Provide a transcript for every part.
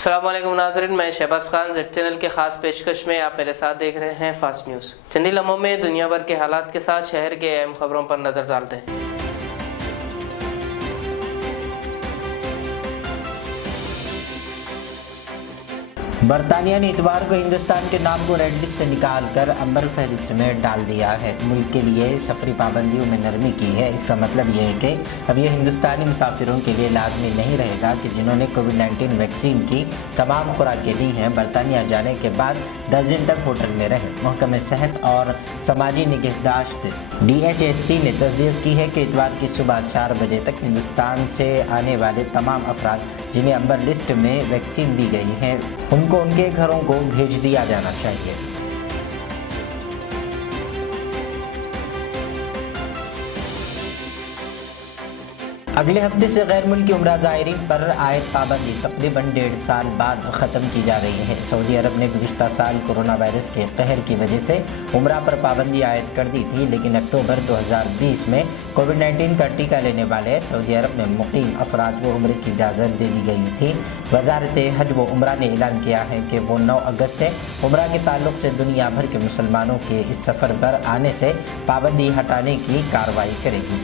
अस्सलाम वालेकुम नाज़रीन, मैं शहबाज खान जेड चैनल के ख़ास पेशकश में आप मेरे साथ देख रहे हैं फास्ट न्यूज़। चंद ही लम्हों में दुनिया भर के हालात के साथ शहर के अहम खबरों पर नज़र डालते हैं। बरतानिया ने इतवार को हिंदुस्तान के नाम को रेड लिस्ट से निकालकर अंबर फहरिस्त में डाल दिया है। मुल्क के लिए सफरी पाबंदियों में नरमी की है। इसका मतलब ये है कि अब ये हिंदुस्तानी मुसाफिरों के लिए लाजमी नहीं रहेगा कि जिन्होंने कोविड-19 वैक्सीन की तमाम खुराकें ली हैं, बरतानिया जाने के बाद 10 दिन तक होटल में रहें। महकमे सेहत और समाजी निगहदाश्त DHHC ने तस्दीक की है कि इतवार की सुबह 4 बजे तक हिंदुस्तान से आने वाले तमाम अफराद जिन्हें अंबर लिस्ट में वैक्सीन दी गई है उनको उनके घरों को भेज दिया जाना चाहिए। अगले हफ्ते से गैर मुल्की उम्रा ज़ायरीन पर आयद पाबंदी तकरीबन 1.5 साल बाद ख़त्म की जा रही है। सऊदी अरब ने गुज़िश्ता साल कोरोना वायरस के कहर की वजह से उम्रा पर पाबंदी आयद कर दी थी, लेकिन अक्टूबर 2020 में कोविड-19 का टीका लेने वाले सऊदी अरब में मुकीम अफराद को उम्र की इजाज़त दे दी गई थी। वज़ारत हज व उम्रा ने ऐलान किया है कि वो 9 अगस्त से उम्रा के ताल्लुक से दुनिया भर के मुसलमानों के इस सफ़र पर आने से पाबंदी हटाने की कार्रवाई करेगी।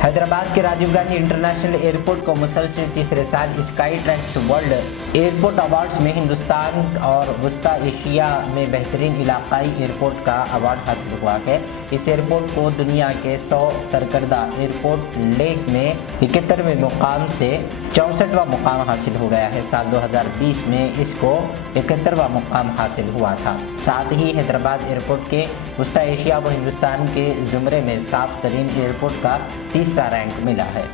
हैदराबाद के राजीव गांधी इंटरनेशनल एयरपोर्ट को मुसलसल तीसरे साल sky tracks world airport awards में हिंदुस्तान और वस्ता एशिया में बेहतरीन इलाकाई एयरपोर्ट का अवार्ड हासिल हुआ है। इस एयरपोर्ट को दुनिया के 100 सरकर्दा एयरपोर्ट लेग में 71वें मुकाम से 64वां मुकाम हासिल हो गया है। साल 2020 में इसको 71वां मुकाम हासिल हुआ था। साथ ही हैदराबाद एयरपोर्ट के वस्ता एशिया व हिंदुस्तान के ज़ुमरे में साफ तरीन एयरपोर्ट का तीसरा रैंक मिला है।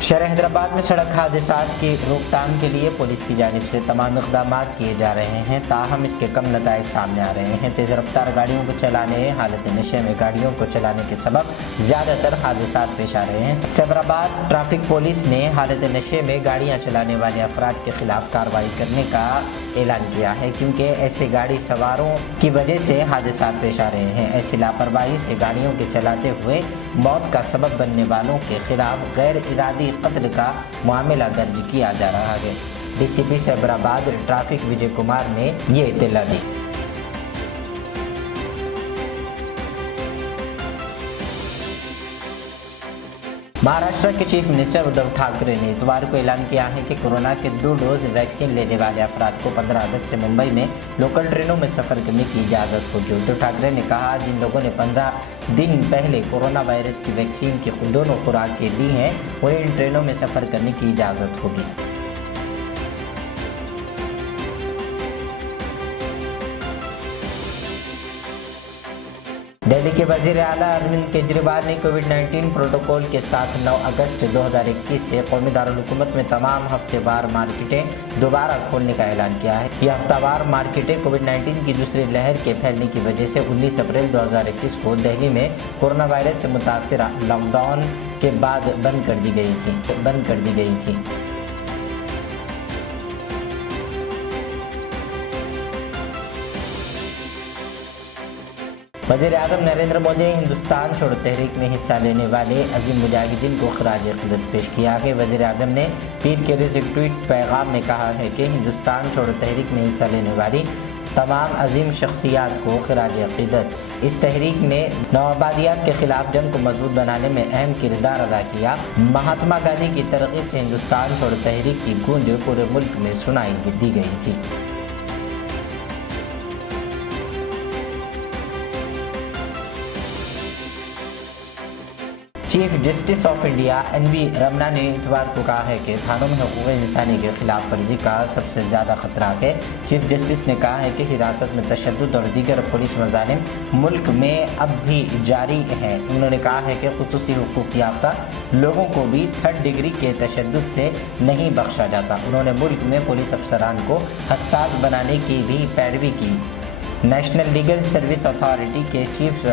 शहर हैदराबाद में सड़क हादसात की रोकथाम के लिए पुलिस की जानिब से तमाम इक़दाम किए जा रहे हैं, ताहम इसके कम नताइज सामने आ रहे हैं। तेज़ रफ्तार गाड़ियों को चलाने, हालत नशे में गाड़ियों को चलाने के सबब ज़्यादातर हादसात पेश आ रहे हैं। सैबराबाद ट्रैफिक पुलिस ने हालत नशे में गाड़ियाँ चलाने वाले अफराद के खिलाफ कार्रवाई करने का ऐलान किया है, क्योंकि ऐसे गाड़ी सवारों की वजह से हादसात पेश आ रहे हैं। ऐसी लापरवाही से गाड़ियों के चलाते हुए मौत का सबब बनने वालों के खिलाफ गैर इरादी कत्ल का मामला दर्ज किया जा रहा है। DCP सैबराबाद ट्रैफिक विजय कुमार ने ये इत्तला दी। महाराष्ट्र के चीफ मिनिस्टर उद्धव ठाकरे ने इतवार को ऐलान किया है कि कोरोना के 2 डोज वैक्सीन लेने वाले अफराद को 15 अगस्त से मुंबई में लोकल ट्रेनों में सफ़र करने की इजाज़त होगी। उद्धव ठाकरे ने कहा, जिन लोगों ने 15 दिन पहले कोरोना वायरस की वैक्सीन की दोनों खुराकें ली हैं उन्हें इन ट्रेनों में सफ़र करने की इजाज़त होगी। दिल्ली के वज़ीर आला अरविंद केजरीवाल ने कोविड-19 प्रोटोकॉल के साथ 9 अगस्त 2021 से कौमी दारुल-हुकूमत में तमाम हफ्तेवार मार्केटें दोबारा खोलने का ऐलान किया है। यह हफ्तावार मार्केटें कोविड-19 की दूसरी लहर के फैलने की वजह से 19 अप्रैल 2021 को दिल्ली में कोरोना वायरस से मुतासिर लॉकडाउन के बाद बंद कर दी गई थी। वज़ीर-ए-आज़म नरेंद्र मोदी ने हिंदुस्तान छोड़ो तहरीक में हिस्सा लेने वाले अजीम मुजाहिदीन को खराज अक़ीदत पेश किया है। वज़ीर-ए-आज़म ने पीर के रोज़ एक ट्वीट पैगाम में कहा है कि हिंदुस्तान छोड़ो तहरीक में हिस्सा लेने वाली तमाम अजीम शख्सियात को खराज अक़ीदत। इस तहरीक ने नौआबादियात के खिलाफ जंग को मजबूत बनाने में अहम किरदार अदा किया। महात्मा गांधी की तरगीब से हिंदुस्तान छोड़ो तहरीक की गूंज पूरे मुल्क में सुनाई दी गई थी। Chief justice of India NV Ramana ने इतवार को कहा है कि थानों में हुकूक़ इंसानी के खिलाफ वर्जी का सबसे ज़्यादा खतरा है। चीफ जस्टिस ने कहा है कि हिरासत में तशद्दुद और दीगर पुलिस मज़ालिम मुल्क में अब भी जारी हैं। उन्होंने कहा है कि खुसूसी हुकूक़ याफ्ता लोगों को भी 3rd डिग्री के तशद्दुद से नहीं बख्शा जाता। उन्होंने मुल्क में पुलिस अफसरान को हसास बनाने की भी पैरवी की। नेशनल लीगल सर्विस अथॉरिटी के चीफ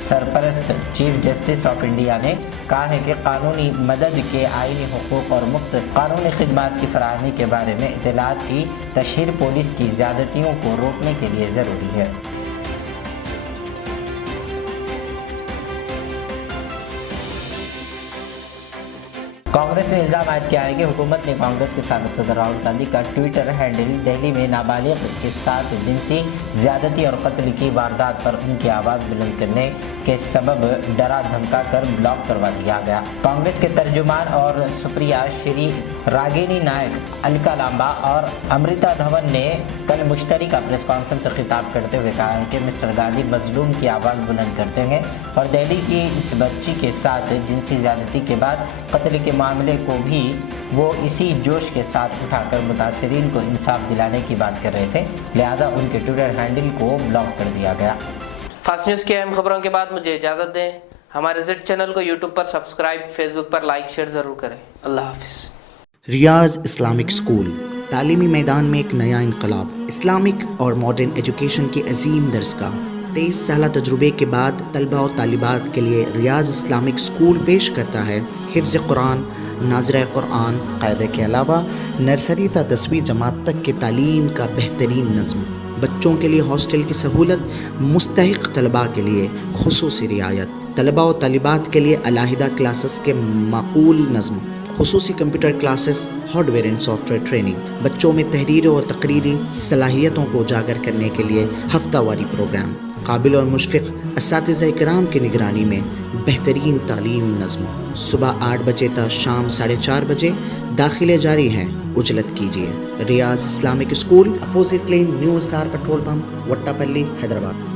सरपरस्त चीफ जस्टिस ऑफ इंडिया ने कहा है कि कानूनी मदद के आईनी हुकूक और मुफ्त कानूनी खिदमात की फराहमी के बारे में इत्तलात की तशहीर पुलिस की ज़्यादतियों को रोकने के लिए ज़रूरी है। कांग्रेस ने इल्ज़ाम आयद किया है कि हुकूमत ने कांग्रेस के साबिक़ सदर राहुल गांधी का ट्विटर हैंडल दिल्ली में नाबालिग के साथ जिनसी ज़्यादती और कत्ल की वारदात पर उनकी आवाज़ बुलंद करने के सबब डरा धमका कर ब्लॉक करवा दिया गया। कांग्रेस के तर्जुमान और सुप्रिया श्री रागिनी नायक, अलका लांबा और अमृता धवन ने कल मुश्तरका प्रेस कॉन्फ्रेंस से खिताब करते हुए कहा कि मिस्टर गांधी मजलूम की आवाज़ बुलंद करते हैं और दिल्ली की इस बच्ची के साथ जिनसी ज़्यादती के बाद कत्ल के मामले को भी वो इसी जोश के साथ उठाकर मुतासरीन को इंसाफ दिलाने की बात कर रहे थे, लिहाजा उनके ट्विटर हैंडल को ब्लॉक कर दिया गया। फास्ट न्यूज़ की अहम खबरों के बाद मुझे इजाज़त दें। हमारे ज़ेड चैनल को यूट्यूब पर सब्सक्राइब, फेसबुक पर लाइक शेयर ज़रूर करें। अल्लाह हाफिज़। रियाज इस्लामिक स्कूल, तालीमी मैदान में एक नया इनकलाब। इस्लामिक और मॉडर्न एजुकेशन की अजीम दरसगाह, 23 साल तजुर्बे के बाद तलबा और तालिबात के लिए रियाज इस्लामिक स्कूल पेश करता है हिफ्ज़ कुरान, नाज़िरा कुरान, क़ायदे के अलावा नर्सरी ta 10वीं जमात तक की तालीम का बेहतरीन नज़्म। बच्चों के लिए हॉस्टल की सहूलत, मुस्तहिक़ तलबा के लिए खुसूसी रियायत, तलबा और तालिबात के लिए अलहदा क्लासेस के माकूल नज़्म, खुसूसी computer classes, hardware and software training, बच्चों में तहरीरी और तकरीरी सलाहियतों को उजागर करने के लिए हफ्तावारी प्रोग्राम, काबिल और मुशफ़िक़ असातिज़ा इकराम की निगरानी में बेहतरीन तालीम नज़्म। सुबह 8 बजे तक शाम 4:30 बजे दाखिले जारी हैं, उजलत कीजिए। Riyaz Islamic school, opposite lane, new SR petrol pump, Vattepally, Hyderabad.